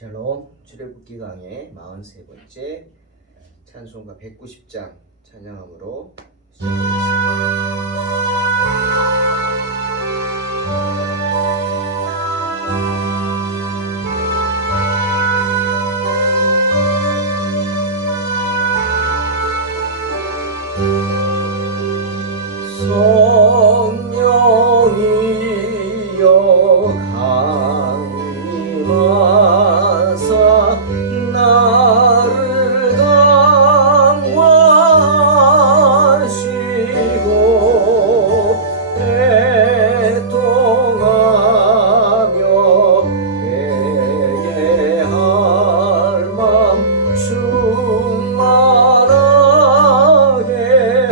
샬롬 출애굽기 강의 43번째 찬송가 190장 찬양함으로 성령이여 강림하사 나를 강화하시고 애통하며 회개할 맘 충만하게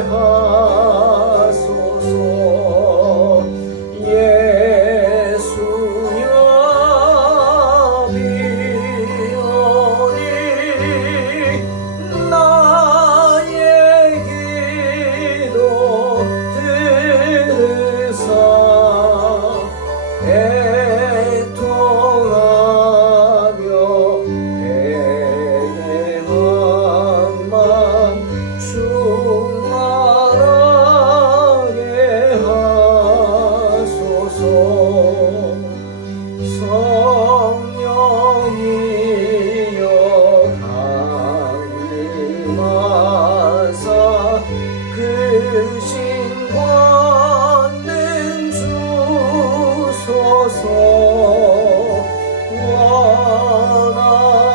하소서. 예수여 비오니 나의 기도 들으사 애통하며 회개한 맘 충만하게 하소서. 성령이여 강림하사 그 신권능 주소서.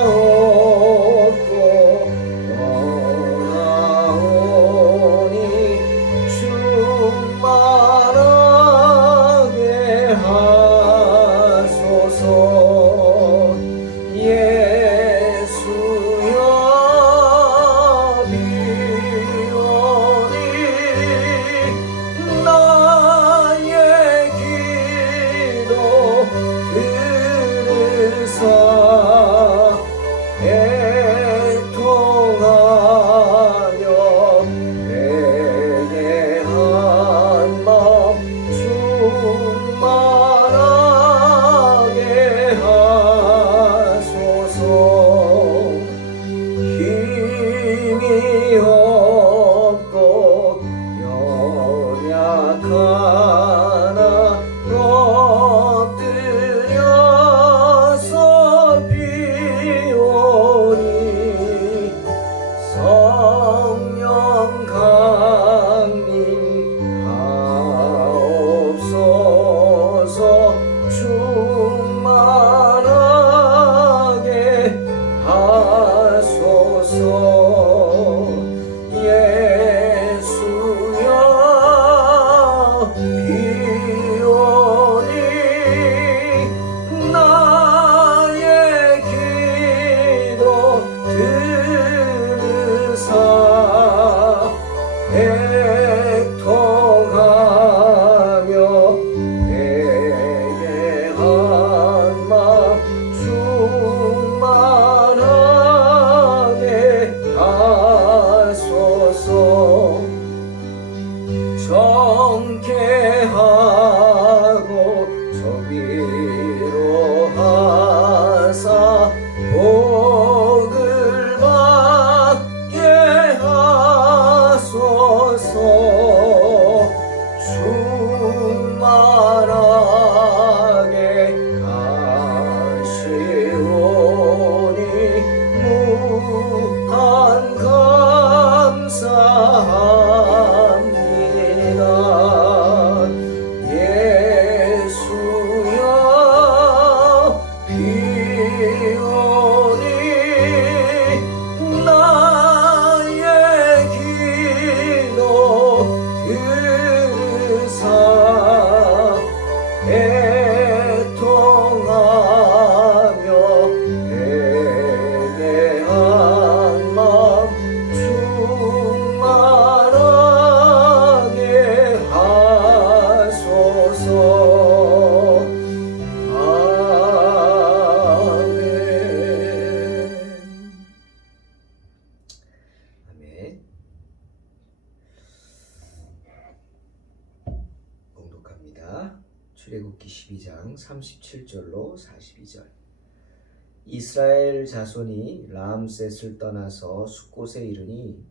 원하옵고 원하오니 충만하게 하소서. 예수여 비오니 나의 기도 들으사 애통하며 회개한 맘 충만하게 하소서. 힘이 없고 연약하나 엎드려서 비오니 성령 강림하옵소서. 충만하게 하소서. 예수여 비오니 나의 기도 들으사 애통하며 회개한 맘 충만하게 하소서. 정케하고 정의로 하사 복을 받게 하소서. 충만하게 하시오니 무한 감사합니다. 예수여 비오니 나의 기도 들으사 애통하며 회개한 맘 충만하게 하소서. 아멘. 아멘. 공독합니다. 출애굽기 12장 37절로 42절. 이스라엘 자손이 람셋을 떠나서 숫곳에 이르니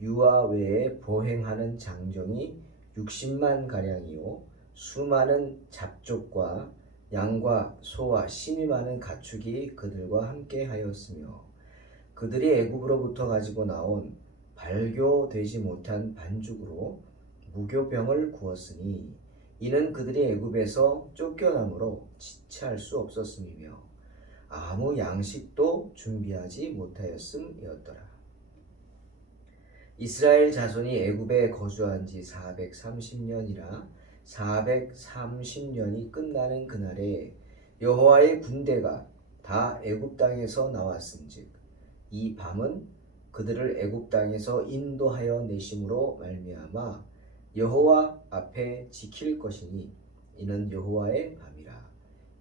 유아 외에 보행하는 장정이 60만 가량이요 수많은 잡족과 양과 소와 심이 많은 가축이 그들과 함께 하였으며 그들이 애굽으로부터 가지고 나온 발교되지 못한 반죽으로 무교병을 구웠으니 이는 그들이 애굽에서 쫓겨남으로 지체할 수 없었음이며 아무 양식도 준비하지 못하였음이었더라. 이스라엘 자손이 애굽에 거주한 지 430년이라 430년이 끝나는 그날에 여호와의 군대가 다 애굽 땅에서 나왔은즉 이 밤은 그들을 애굽 땅에서 인도하여 내심으로 말미암아 여호와 앞에 지킬 것이니 이는 여호와의 밤이라.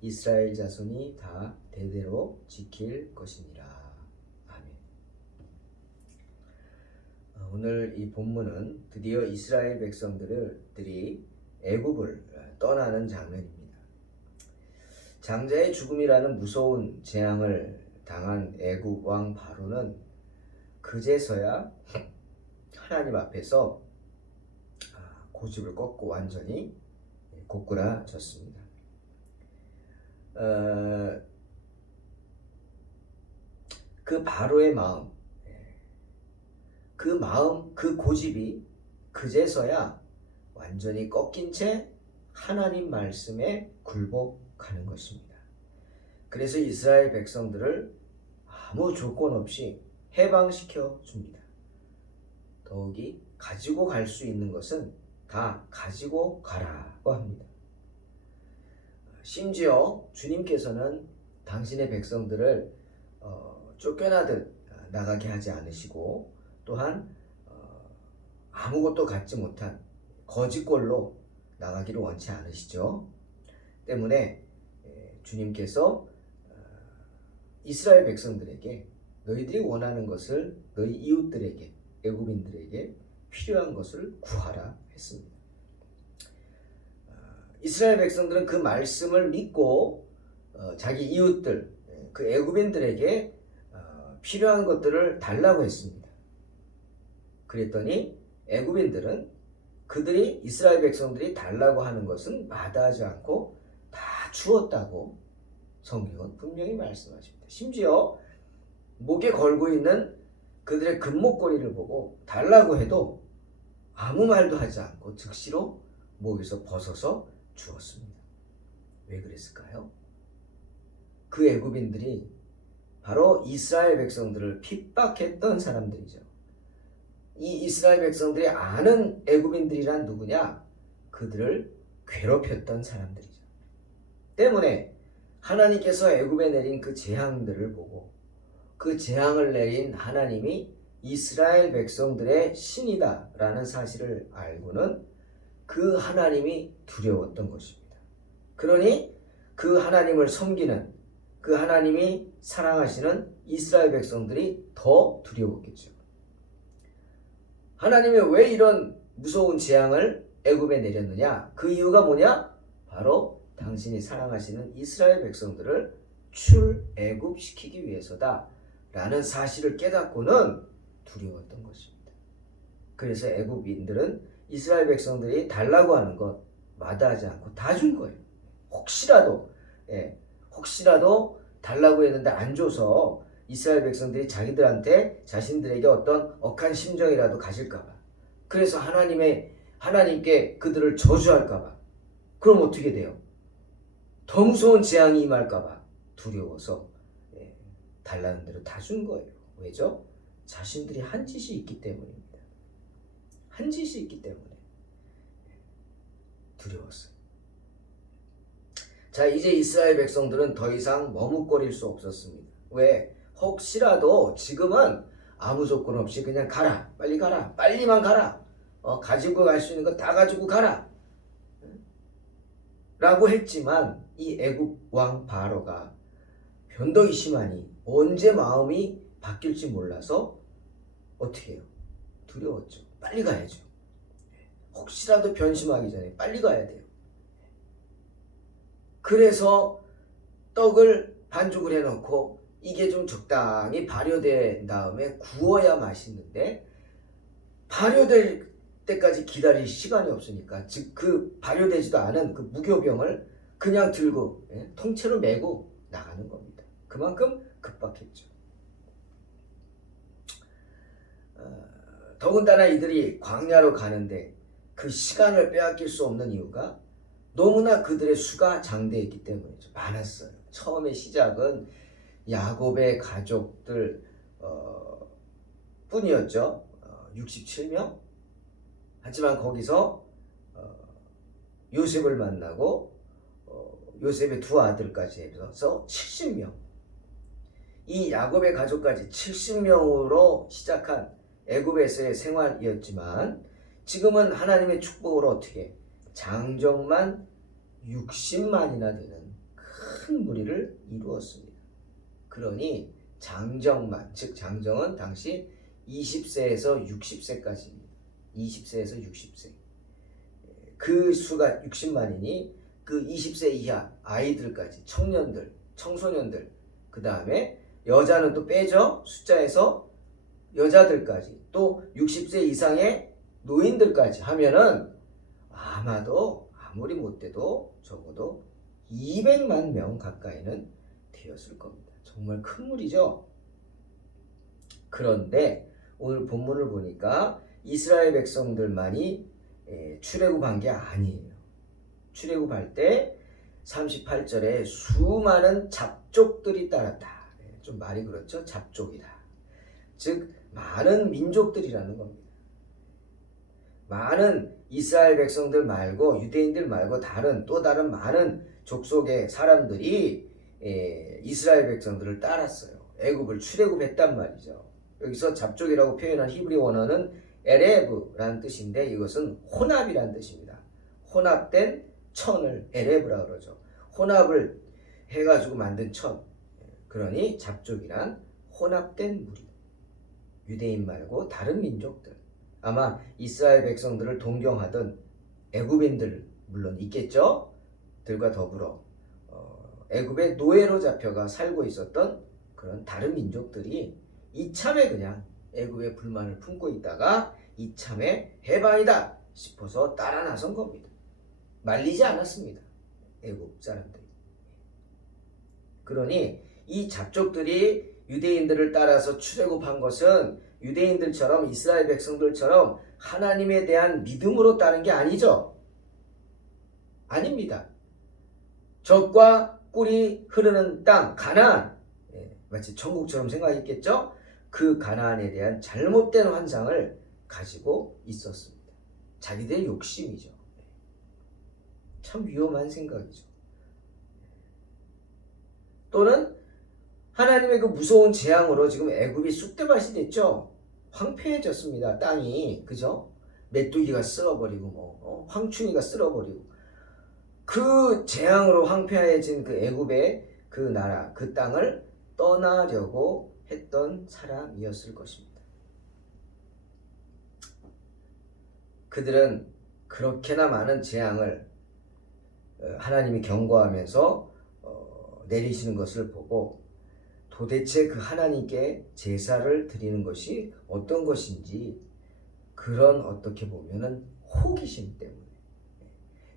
이스라엘 자손이 다 대대로 지킬 것이니라. 아멘. 오늘 이 본문은 드디어 이스라엘 백성들이 애굽을 떠나는 장면입니다. 장자의 죽음이라는 무서운 재앙을 당한 애굽 왕 바로는 그제서야 하나님 앞에서 고집을 꺾고 완전히 고꾸라졌습니다. 그 바로의 마음, 그 고집이 그제서야 완전히 꺾인 채 하나님 말씀에 굴복하는 것입니다. 그래서 이스라엘 백성들을 아무 조건 없이 해방시켜 줍니다. 더욱이 가지고 갈 수 있는 것은 다 가지고 가라고 합니다. 심지어 주님께서는 당신의 백성들을 쫓겨나듯 나가게 하지 않으시고 또한 아무것도 갖지 못한 거지꼴로 나가기를 원치 않으시죠. 때문에 주님께서 이스라엘 백성들에게 너희들이 원하는 것을 너희 이웃들에게 애굽인들에게 필요한 것을 구하라 했습니다. 이스라엘 백성들은 그 말씀을 믿고 자기 이웃들 그 애굽인들에게 필요한 것들을 달라고 했습니다. 그랬더니 애굽인들은 그들이 이스라엘 백성들이 달라고 하는 것은 마다하지 않고 다 주었다고 성경은 분명히 말씀하십니다. 심지어 목에 걸고 있는 그들의 금목걸이를 보고 달라고 해도 아무 말도 하지 않고 즉시로 목에서 벗어서 주었습니다. 왜 그랬을까요? 그 애굽인들이 바로 이스라엘 백성들을 핍박했던 사람들이죠. 이 이스라엘 백성들이 아는 애굽인들이란 누구냐? 그들을 괴롭혔던 사람들이죠. 때문에 하나님께서 애굽에 내린 그 재앙들을 보고 그 재앙을 내린 하나님이 이스라엘 백성들의 신이다라는 사실을 알고는 그 하나님이 두려웠던 것입니다. 그러니 그 하나님을 섬기는 그 하나님이 사랑하시는 이스라엘 백성들이 더 두려웠겠죠. 하나님이 왜 이런 무서운 재앙을 애굽에 내렸느냐? 그 이유가 뭐냐? 바로 당신이 사랑하시는 이스라엘 백성들을 출애굽시키기 위해서다 라는 사실을 깨닫고는 두려웠던 것입니다. 그래서 애굽인들은 이스라엘 백성들이 달라고 하는 것 마다하지 않고 다 준 거예요. 혹시라도 달라고 했는데 안 줘서 이스라엘 백성들이 자신들에게 어떤 억한 심정이라도 가질까봐, 그래서 하나님께 그들을 저주할까봐, 그럼 어떻게 돼요? 더 무서운 재앙이 임할까봐 두려워서 달라는 대로 다 준 거예요. 왜죠? 자신들이 한 짓이 있기 때문입니다. 한 짓이 있기 때문에 두려웠어요. 자, 이제 이스라엘 백성들은 더 이상 머뭇거릴 수 없었습니다. 왜? 혹시라도 지금은 아무 조건 없이 그냥 가라, 빨리 가라, 빨리만 가라, 가지고 갈 수 있는 거 다 가지고 가라 라고 했지만 이 애굽 왕 바로가 변덕이 심하니 언제 마음이 바뀔지 몰라서 어떻게 해요? 두려웠죠. 빨리 가야죠. 혹시라도 변심하기 전에 빨리 가야 돼요. 그래서 떡을 반죽을 해놓고 이게 좀 적당히 발효된 다음에 구워야 맛있는데 발효될 때까지 기다릴 시간이 없으니까 즉 그 발효되지도 않은 그 무교병을 그냥 들고 통째로 메고 나가는 겁니다. 그만큼 급박했죠. 더군다나 이들이 광야로 가는데 그 시간을 빼앗길 수 없는 이유가 너무나 그들의 수가 장대했기 때문이죠. 많았어요. 처음에 시작은 야곱의 가족들 뿐이었죠. 67명. 하지만 거기서 요셉을 만나고 요셉의 두 아들까지 해서 70명. 이 야곱의 가족까지 70명으로 시작한 애굽에서의 생활이었지만 지금은 하나님의 축복으로 어떻게 장정만 60만이나 되는 큰 무리를 이루었습니다. 그러니 장정만, 즉 장정은 당시 20세에서 60세까지입니다. 20세에서 60세. 그 수가 60만이니 그 20세 이하 아이들까지 청년들, 청소년들, 그 다음에 여자는 또 빼죠. 숫자에서 여자들까지 또 60세 이상의 노인들까지 하면은 아마도 아무리 못돼도 적어도 200만 명 가까이는 되었을 겁니다. 정말 큰 무리죠. 그런데 오늘 본문을 보니까 이스라엘 백성들만이 출애굽한 게 아니에요. 출애굽할 때 38절에 수많은 잡족들이 따랐다. 좀 말이 그렇죠? 잡족이다. 즉 많은 민족들이라는 겁니다. 많은 이스라엘 백성들 말고 유대인들 말고 또 다른 많은 족속의 사람들이 이스라엘 백성들을 따랐어요. 애굽을 출애굽했단 말이죠. 여기서 잡족이라고 표현한 히브리 원어는 에레브라는 뜻인데 이것은 혼합이라는 뜻입니다. 혼합된 천을 에레브라 그러죠. 혼합을 해가지고 만든 천. 그러니 잡족이란 혼합된 무리. 유대인 말고 다른 민족들. 아마 이스라엘 백성들을 동경하던 애굽인들 물론 있겠죠. 들과 더불어 애굽의 노예로 잡혀가 살고 있었던 그런 다른 민족들이 이참에 그냥 애굽의 불만을 품고 있다가 이참에 해방이다 싶어서 따라 나선 겁니다. 말리지 않았습니다. 애굽 사람들이. 그러니 이 잡족들이 유대인들을 따라서 출애굽한 것은 유대인들처럼 이스라엘 백성들처럼 하나님에 대한 믿음으로 따른 게 아니죠. 아닙니다. 젖과 꿀이 흐르는 땅 가나안, 마치 천국처럼 생각했겠죠. 그 가나안에 대한 잘못된 환상을 가지고 있었습니다. 자기들의 욕심이죠. 참 위험한 생각이죠. 또는 하나님의 그 무서운 재앙으로 지금 애굽이 쑥대밭이 됐죠. 황폐해졌습니다. 땅이. 그죠? 메뚜기가 쓸어버리고 황충이가 쓸어버리고 그 재앙으로 황폐해진 그 애굽의 그 나라, 그 땅을 떠나려고 했던 사람이었을 것입니다. 그들은 그렇게나 많은 재앙을 하나님이 경고하면서 내리시는 것을 보고 도대체 그 하나님께 제사를 드리는 것이 어떤 것인지 그런 어떻게 보면은 호기심 때문에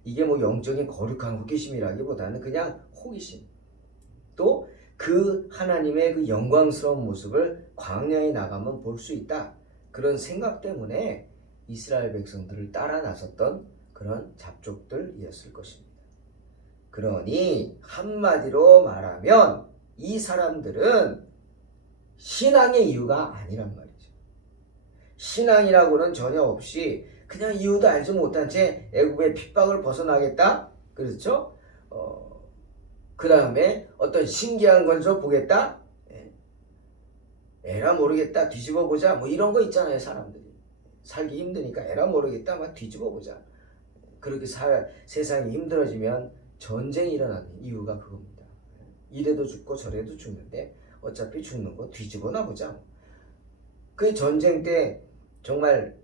이게 뭐 영적인 거룩한 호기심이라기보다는 그냥 호기심 또 그 하나님의 그 영광스러운 모습을 광야에 나가면 볼 수 있다 그런 생각 때문에 이스라엘 백성들을 따라 나섰던 그런 잡족들이었을 것입니다. 그러니 한마디로 말하면 이 사람들은 신앙의 이유가 아니란 말이죠. 신앙이라고는 전혀 없이 그냥 이유도 알지 못한 채 애굽의 핍박을 벗어나겠다. 그렇죠? 그 다음에 어떤 신기한 걸 좀 보겠다. 에라 모르겠다. 뒤집어 보자. 뭐 이런 거 있잖아요. 사람들이. 살기 힘드니까 에라 모르겠다. 막 뒤집어 보자. 그렇게 세상이 힘들어지면 전쟁이 일어나는 이유가 그겁니다. 이래도 죽고 저래도 죽는데 어차피 죽는 거 뒤집어나 보자. 그 전쟁 때 정말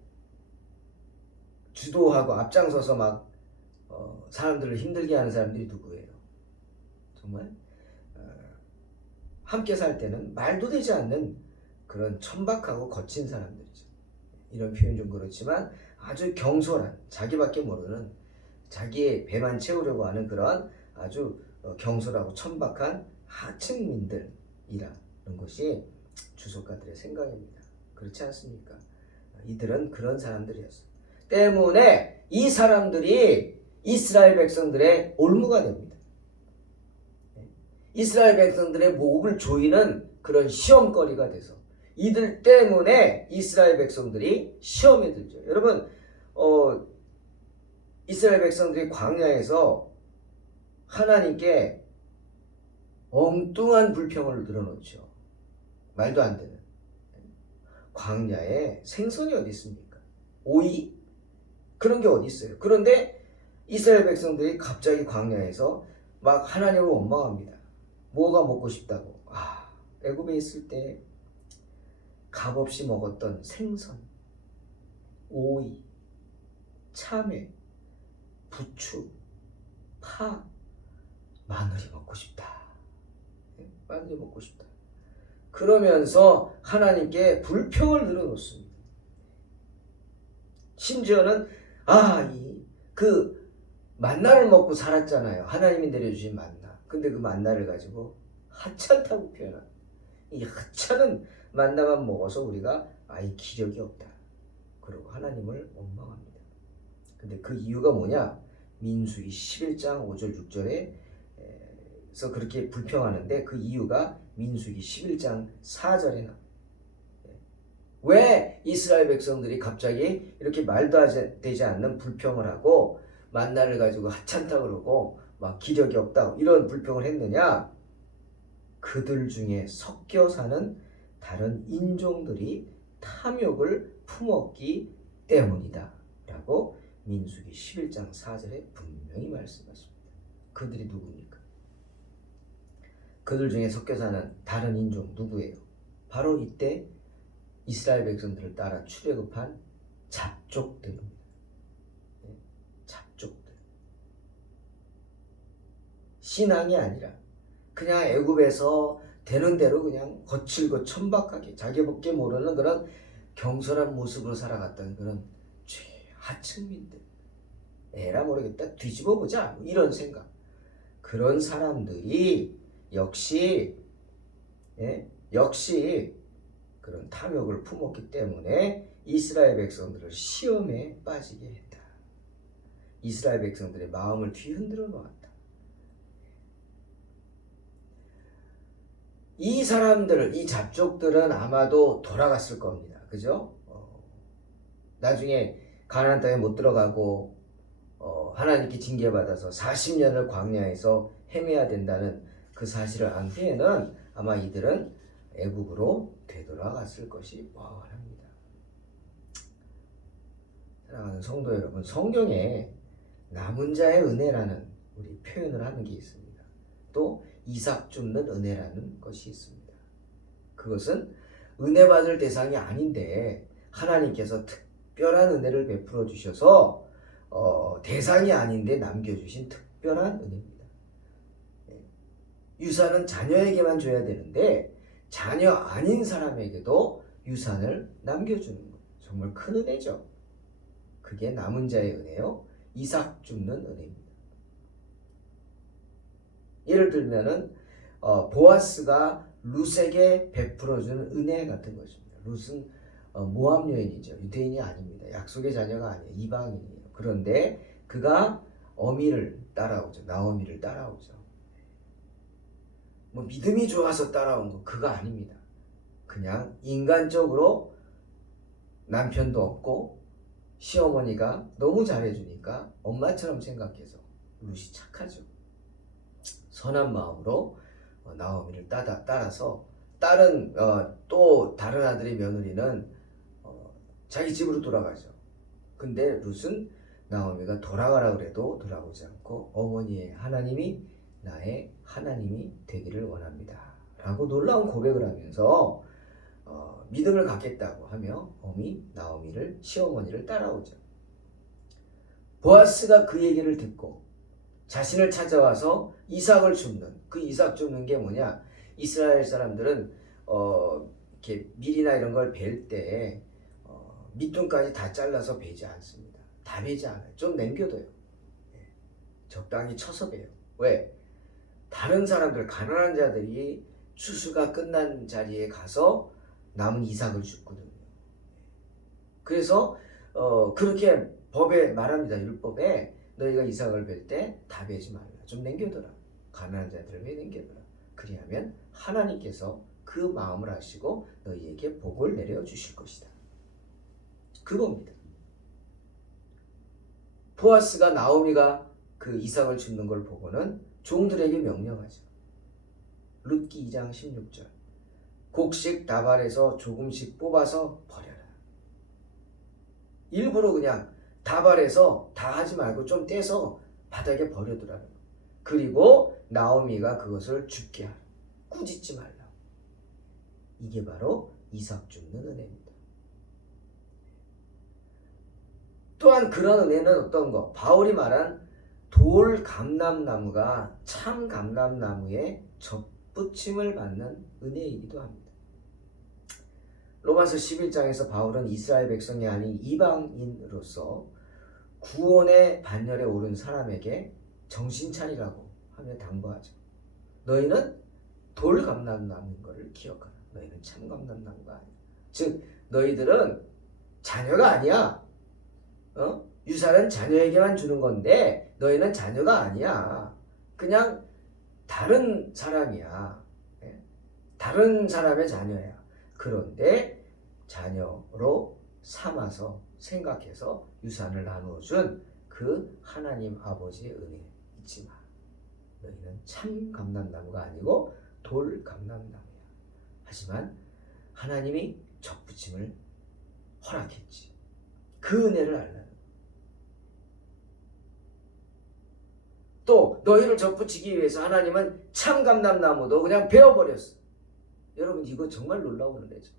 주도하고 앞장서서 막 사람들을 힘들게 하는 사람들이 누구예요? 정말 함께 살 때는 말도 되지 않는 그런 천박하고 거친 사람들이죠. 이런 표현 좀 그렇지만 아주 경솔한, 자기밖에 모르는, 자기의 배만 채우려고 하는 그런 아주 경솔하고 천박한 하층민들이라는 것이 주석가들의 생각입니다. 그렇지 않습니까? 이들은 그런 사람들이었어요. 때문에 이 사람들이 이스라엘 백성들의 올무가 됩니다. 이스라엘 백성들의 목을 조이는 그런 시험거리가 돼서 이들 때문에 이스라엘 백성들이 시험에 들죠. 여러분, 이스라엘 백성들이 광야에서 하나님께 엉뚱한 불평을 늘어놓죠. 말도 안 되는. 광야에 생선이 어디 있습니까? 오이? 그런 게 어디 있어요? 그런데 이스라엘 백성들이 갑자기 광야에서 막 하나님을 원망합니다. 뭐가 먹고 싶다고? 애굽에 있을 때 값없이 먹었던 생선, 오이, 참외, 부추, 파, 마늘이 먹고 싶다. 마늘이 먹고 싶다. 그러면서 하나님께 불평을 늘어놓습니다. 심지어는 그 만나를 먹고 살았잖아요. 하나님이 내려주신 만나. 근데 그 만나를 가지고 하찮다고 표현합니다. 이 하찮은 만나만 먹어서 우리가 기력이 없다. 그리고 하나님을 원망합니다. 근데 그 이유가 뭐냐? 민수기 11장 5절 6절에서 그렇게 불평하는데 그 이유가 민수기 11장 4절에 나옵니다. 왜 이스라엘 백성들이 갑자기 이렇게 말도 되지 않는 불평을 하고 만나를 가지고 하찮다 그러고 막 기력이 없다 이런 불평을 했느냐? 그들 중에 섞여 사는 다른 인종들이 탐욕을 품었기 때문이다 라고 민수기 11장 4절에 분명히 말씀하십니다. 그들이 누굽니까? 그들 중에 섞여 사는 다른 인종 누구예요? 바로 이때 이스라엘 백성들을 따라 출애굽한 잡족들입니다. 잡족들. 신앙이 아니라 그냥 애굽에서 되는 대로 그냥 거칠고 천박하게 자기밖에 모르는 그런 경솔한 모습으로 살아갔던 그런 하층민들. 에라 모르겠다. 뒤집어 보자. 이런 생각. 그런 사람들이 역시 그런 탐욕을 품었기 때문에 이스라엘 백성들을 시험에 빠지게 했다. 이스라엘 백성들의 마음을 뒤흔들어 놓았다. 이 사람들, 이 잡족들은 아마도 돌아갔을 겁니다. 그죠? 나중에 가나안 땅에 못 들어가고 하나님께 징계받아서 40년을 광야에서 헤매야 된다는 그 사실을 안 후에는 아마 이들은 애굽으로 되돌아갔을 것이 뻔합니다. 사랑하는 성도 여러분, 성경에 남은 자의 은혜라는 우리 표현을 하는 게 있습니다. 또 이삭 줍는 은혜라는 것이 있습니다. 그것은 은혜 받을 대상이 아닌데 하나님께서 특별한 은혜를 베풀어 주셔서 대상이 아닌데 남겨주신 특별한 은혜입니다. 유산은 자녀에게만 줘야 되는데 자녀 아닌 사람에게도 유산을 남겨주는 것. 정말 큰 은혜죠. 그게 남은 자의 은혜요. 이삭 줍는 은혜입니다. 예를 들면은 보아스가 룻에게 베풀어주는 은혜 같은 것입니다. 룻은 모압 여인이죠. 유대인이 아닙니다. 약속의 자녀가 아니에요. 이방인이에요. 그런데 그가 어미를 따라오죠. 나오미를 따라오죠. 뭐 믿음이 좋아서 따라온 거 그거 아닙니다. 그냥 인간적으로 남편도 없고 시어머니가 너무 잘해주니까 엄마처럼 생각해서 룻이 착하죠. 선한 마음으로 나오미를 따라서 딸은 또 다른 아들의 며느리는 자기 집으로 돌아가죠. 근데 룻은 나오미가 돌아가라 그래도 돌아오지 않고 어머니의 하나님이 나의 하나님이 되기를 원합니다 라고 놀라운 고백을 하면서 믿음을 갖겠다고 하며 나오미를 시어머니를 따라오죠. 보아스가 그 얘기를 듣고 자신을 찾아와서 이삭을 줍는 그 이삭 줍는 게 뭐냐? 이스라엘 사람들은 이렇게 밀이나 이런 걸 벨 때 밑둥까지 다 잘라서 베지 않습니다. 다 베지 않아요. 좀 남겨둬요. 예, 적당히 쳐서 베요. 왜? 다른 사람들, 가난한 자들이 추수가 끝난 자리에 가서 남은 이삭을 줍거든요. 그래서 그렇게 법에 말합니다. 율법에 너희가 이삭을 벨 때 다 베지 말라. 좀 남겨둬라. 가난한 자들을 왜 남겨둬라. 그리하면 하나님께서 그 마음을 아시고 너희에게 복을 내려주실 것이다. 그겁니다. 보아스가 나오미가 그 이삭을 줍는 걸 보고는 종들에게 명령하죠. 룻기 2장 16절. 곡식 다발에서 조금씩 뽑아서 버려라. 일부러 그냥 다발에서 다 하지 말고 좀 떼서 바닥에 버려두라. 그리고 나오미가 그것을 줍게 하라. 꾸짖지 말라. 이게 바로 이삭 줍는 은혜입니다. 또한 그런 은혜는 어떤 거? 바울이 말한 돌 감람나무가 참 감람나무의 접붙임을 받는 은혜이기도 합니다. 로마서 11장에서 바울은 이스라엘 백성이 아닌 이방인으로서 구원의 반열에 오른 사람에게 정신 차리라고 하며 당부하죠. 너희는 돌 감람나무인 것을 기억하라. 너희는 참 감람나무가 아니야. 즉 너희들은 자녀가 아니야. 유산은 자녀에게만 주는 건데 너희는 자녀가 아니야. 그냥 다른 사람이야. 다른 사람의 자녀야. 그런데 자녀로 삼아서 생각해서 유산을 나누어준 그 하나님 아버지의 은혜 잊지 마. 너희는 참 감람나무가 아니고 돌 감람나무야. 하지만 하나님이 접붙임을 허락했지. 그 은혜를 알라는. 또 너희를 접붙이기 위해서 하나님은 참 감람나무도 그냥 베어버렸어. 여러분 이거 정말 놀라운 은혜죠.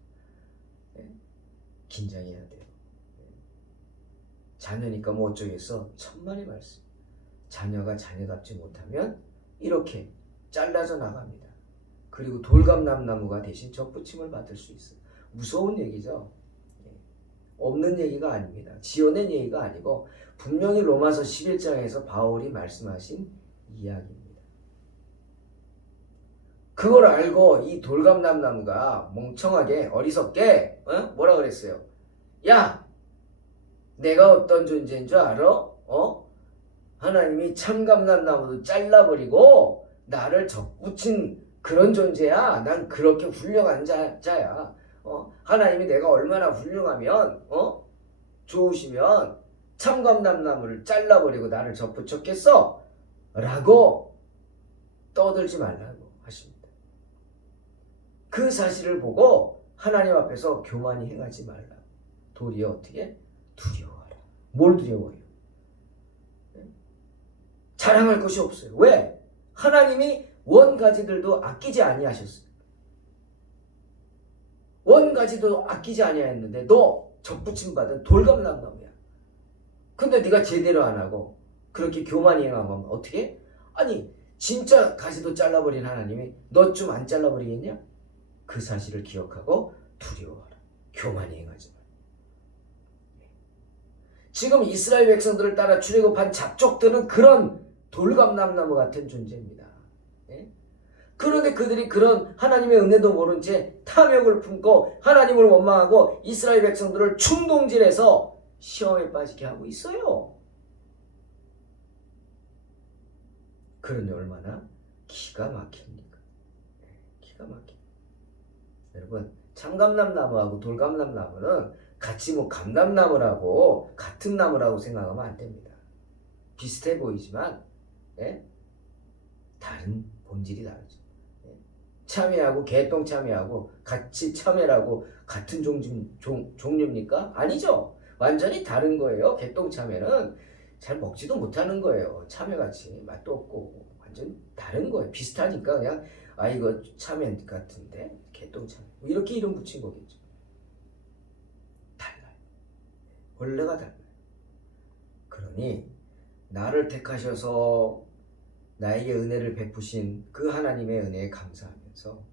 긴장해야 돼요. 자녀니까 뭐 어쩌겠어. 천만의 말씀. 자녀가 자녀답지 못하면 이렇게 잘라져 나갑니다. 그리고 돌감람나무가 대신 접붙임을 받을 수 있어요. 무서운 얘기죠. 없는 얘기가 아닙니다. 지어낸 얘기가 아니고 분명히 로마서 11장에서 바울이 말씀하신 이야기입니다. 그걸 알고 이 돌감람나무가 멍청하게 어리석게 뭐라 그랬어요? 야! 내가 어떤 존재인 줄 알아? 하나님이 참감람나무도 잘라버리고 나를 접붙인 그런 존재야. 난 그렇게 훌륭한 자야. 하나님이 내가 얼마나 훌륭하면 좋으시면 참감람나무를 잘라버리고 나를 접붙였겠어? 라고 떠들지 말라고 하십니다. 그 사실을 보고 하나님 앞에서 교만히 행하지 말라. 도리어 어떻게? 두려워하라. 뭘 두려워해요? 자랑할 것이 없어요. 왜? 하나님이 원가지들도 아끼지 아니하셨어요. 원가지도 아끼지 아니하였는데 너 접붙임 받은 돌감람나무야. 근데 네가 제대로 안 하고 그렇게 교만히 행하면 어떻게? 아니 진짜 가지도 잘라버린 하나님이 너 좀 안 잘라버리겠냐? 그 사실을 기억하고 두려워하라. 교만히 행하지 마. 지금 이스라엘 백성들을 따라 출애굽한 잡족들은 그런 돌감람나무 같은 존재입니다. 그런데 그들이 그런 하나님의 은혜도 모른 채 탐욕을 품고 하나님을 원망하고 이스라엘 백성들을 충동질해서 시험에 빠지게 하고 있어요. 그러니 얼마나 기가 막힙니까? 기가 막힙니다. 여러분 참감람나무하고 돌감람나무는 같이 뭐 감람나무라고 같은 나무라고 생각하면 안 됩니다. 비슷해 보이지만 다른 본질이 다르죠. 참외하고 개똥참외하고 같이 참외라고 같은 종류입니까? 아니죠. 완전히 다른 거예요. 개똥참외는 잘 먹지도 못하는 거예요. 참외같이 맛도 없고 완전 다른 거예요. 비슷하니까 그냥 이거 참외 같은데 개똥참외 뭐 이렇게 이름 붙인 거겠죠. 달라요. 원래가 달라요. 그러니 나를 택하셔서 나에게 은혜를 베푸신 그 하나님의 은혜에 감사하면서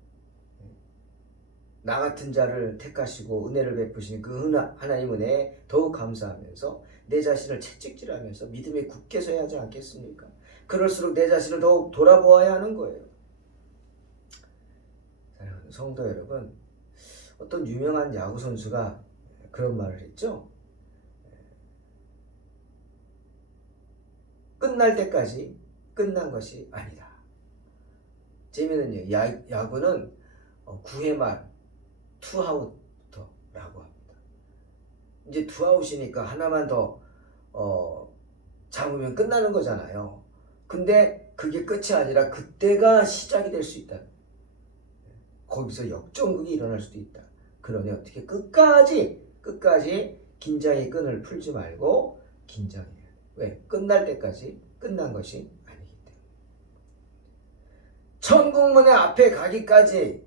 나 같은 자를 택하시고 은혜를 베푸신 그 하나님 은혜에 더욱 감사하면서 내 자신을 채찍질하면서 믿음에 굳게 서야 하지 않겠습니까? 그럴수록 내 자신을 더욱 돌아보아야 하는 거예요. 사랑하는 성도 여러분, 어떤 유명한 야구 선수가 그런 말을 했죠. 끝날 때까지 끝난 것이 아니다. 재미는요, 야구는 9회 말 투아웃부터라고 합니다. 이제 투아웃이니까 하나만 더 잡으면 끝나는 거잖아요. 근데 그게 끝이 아니라 그때가 시작이 될 수 있다. 거기서 역전극이 일어날 수도 있다. 그러니 어떻게 끝까지 긴장의 끈을 풀지 말고 긴장해야 돼. 왜? 끝날 때까지 끝난 것이 아니기 때문에. 천국문의 앞에 가기까지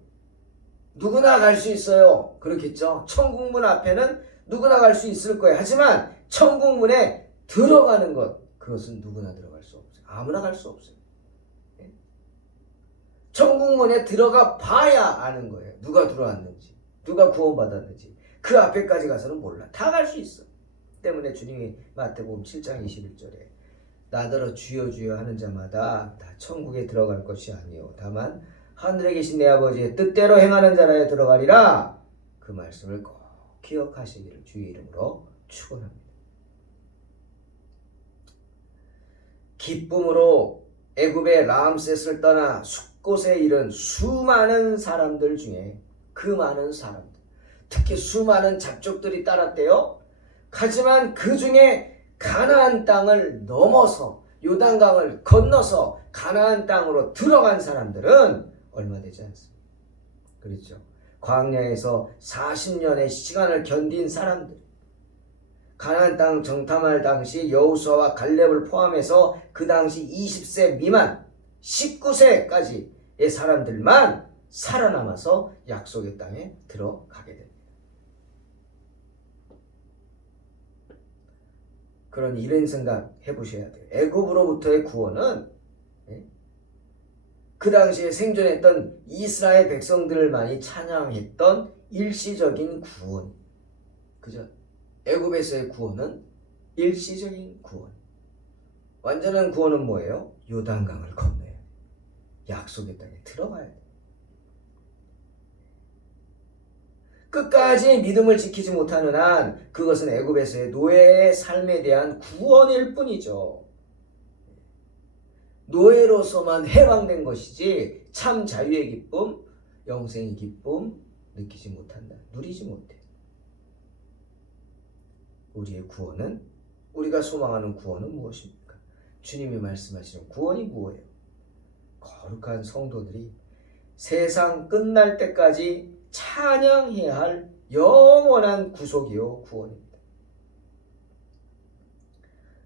누구나 갈 수 있어요. 그렇겠죠? 천국문 앞에는 누구나 갈 수 있을 거예요. 하지만 천국문에 들어가는 것, 그것은 누구나 들어갈 수 없어요. 아무나 갈 수 없어요. 천국문에 들어가 봐야 아는 거예요. 누가 들어왔는지, 누가 구원받았는지. 그 앞에까지 가서는 몰라. 다 갈 수 있어. 때문에 주님이 마태복음 7장 21절에 나더러 주여 주여 하는 자마다 다 천국에 들어갈 것이 아니요 다만 하늘에 계신 내 아버지의 뜻대로 행하는 자라야 들어가리라. 그 말씀을 꼭 기억하시기를 주의 이름으로 축원합니다. 기쁨으로 애굽의 람셋을 떠나 숫곳에 이른 수많은 사람들 중에 그 많은 사람들, 특히 수많은 잡족들이 따랐대요. 하지만 그 중에 가나안 땅을 넘어서 요단강을 건너서 가나안 땅으로 들어간 사람들은 얼마 되지 않습니다. 그렇죠. 광야에서 40년의 시간을 견딘 사람들, 가나안 땅 정탐할 당시 여호수아와 갈렙을 포함해서 그 당시 20세 미만 19세까지의 사람들만 살아남아서 약속의 땅에 들어가게 됩니다. 그러니 이런 생각 해보셔야 돼요. 애굽으로부터의 구원은 그 당시에 생존했던 이스라엘 백성들만이 찬양했던 일시적인 구원. 그죠? 애굽에서의 구원은 일시적인 구원. 완전한 구원은 뭐예요? 요단강을 건너야 돼. 약속의 땅에 들어가야 돼. 끝까지 믿음을 지키지 못하는 한 그것은 애굽에서의 노예의 삶에 대한 구원일 뿐이죠. 노예로서만 해방된 것이지 참 자유의 기쁨, 영생의 기쁨 느끼지 못한다. 누리지 못해. 우리의 구원은, 우리가 소망하는 구원은 무엇입니까? 주님이 말씀하시는 구원이 뭐예요? 거룩한 성도들이 세상 끝날 때까지 찬양해야 할 영원한 구속이요 구원입니다.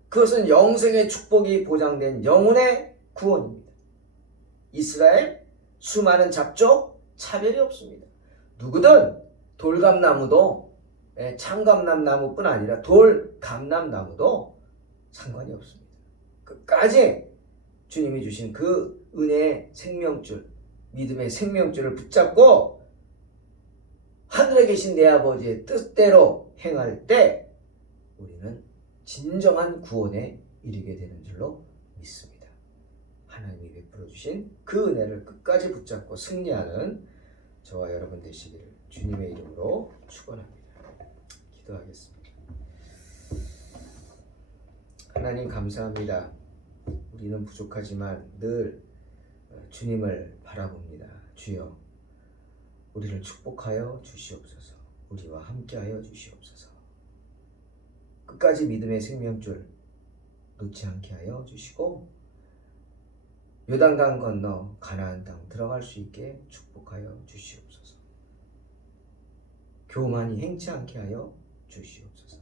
그것은 영생의 축복이 보장된 영혼의 구원입니다. 이스라엘 수많은 잡족 차별이 없습니다. 누구든 돌감나무도 참감남나무뿐 아니라 돌감남나무도 상관이 없습니다. 끝까지 주님이 주신 그 은혜의 생명줄, 믿음의 생명줄을 붙잡고 하늘에 계신 내 아버지의 뜻대로 행할 때 우리는 진정한 구원에 이르게 되는 줄로 믿습니다. 하나님이 베풀어 주신 그 은혜를 끝까지 붙잡고 승리하는 저와 여러분 되시기를 주님의 이름으로 축원합니다. 기도하겠습니다. 하나님 감사합니다. 우리는 부족하지만 늘 주님을 바라봅니다. 주여 우리를 축복하여 주시옵소서. 우리와 함께하여 주시옵소서. 끝까지 믿음의 생명줄 놓지 않게 하여 주시고 요단강 건너 가나안 땅 들어갈 수 있게 축복하여 주시옵소서. 교만이 행치 않게 하여 주시옵소서.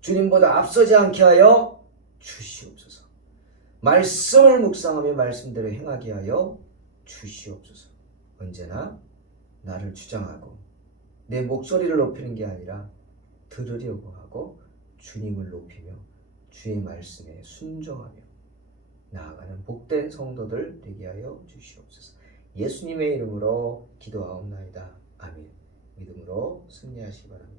주님보다 앞서지 않게 하여 주시옵소서. 말씀을 묵상하며 말씀대로 행하게 하여 주시옵소서. 언제나 나를 주장하고 내 목소리를 높이는 게 아니라 들으려고 하고 주님을 높이며 주의 말씀에 순종하며 나아가는 복된 성도들 되게 하여 주시옵소서. 예수님의 이름으로 기도하옵나이다. 아멘. 믿음으로 승리하시기 바랍니다.